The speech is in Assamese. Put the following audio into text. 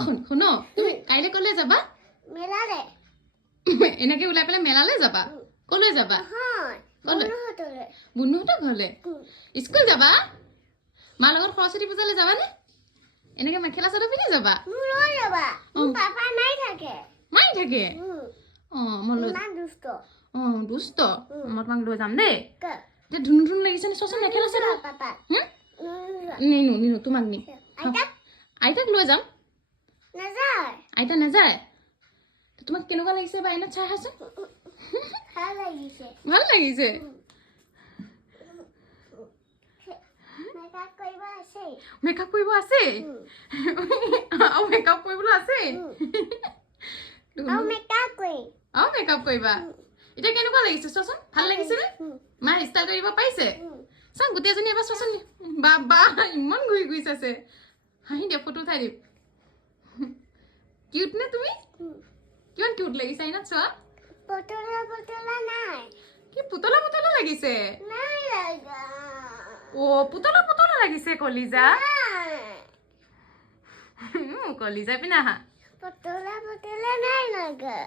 শুনো তুমি কাইলৈ কলৈ যাবা মেলালে এনেকে ওলাই পেলাই মেলালৈ যাবা কলৈ যাবা কলৈ বুনুহঁতৰ ঘৰলৈ স্কুল যাবা মাৰ লগত সৰস্বতী পূজালৈ যাবানে এনেকে মেখেলা চাদৰ পিন্ধি যাবা লৈ যাবা পাপা নাই থাকে মাই থাকে মই লৈ দুষ্ট দুষ্ট মই তোমাক লৈ যাম দেই এতিয়া ধুনু ধুনু লাগিছে নে চোৱাচোন মেখেলা চাদৰ পাপা নিনো তোমাক নি আইতাক লৈ যাম নাযায় আইতা নাযায় তোমাক কেনেকুৱা লাগিছে বা এনে চাই আহাচোন ভাল লাগিছে মেকআপ কৰিব আছে মেকআপ কৰিবলৈ আছে মেকআপ কৰিবা এতিয়া কেনেকুৱা লাগিছে চোৱাচোন ভাল লাগিছে নে মা ষ্টাইল কৰিব পাৰিছে চোৱা গোটেইজনী এবাৰ চোৱাচোন বা ইমান ঘূৰি ঘূৰি চাইছে হাঁহি দিয়া ফটো উঠাই দিম কিউট নে তুমি কিমান কিউট লাগিছে আইনাত চোৱা কি পুতলা পুতলা লাগিছে পুতলা পুতলা লাগিছে কলিজা কলিজা পিনে আহা পুতলা নাই লাগে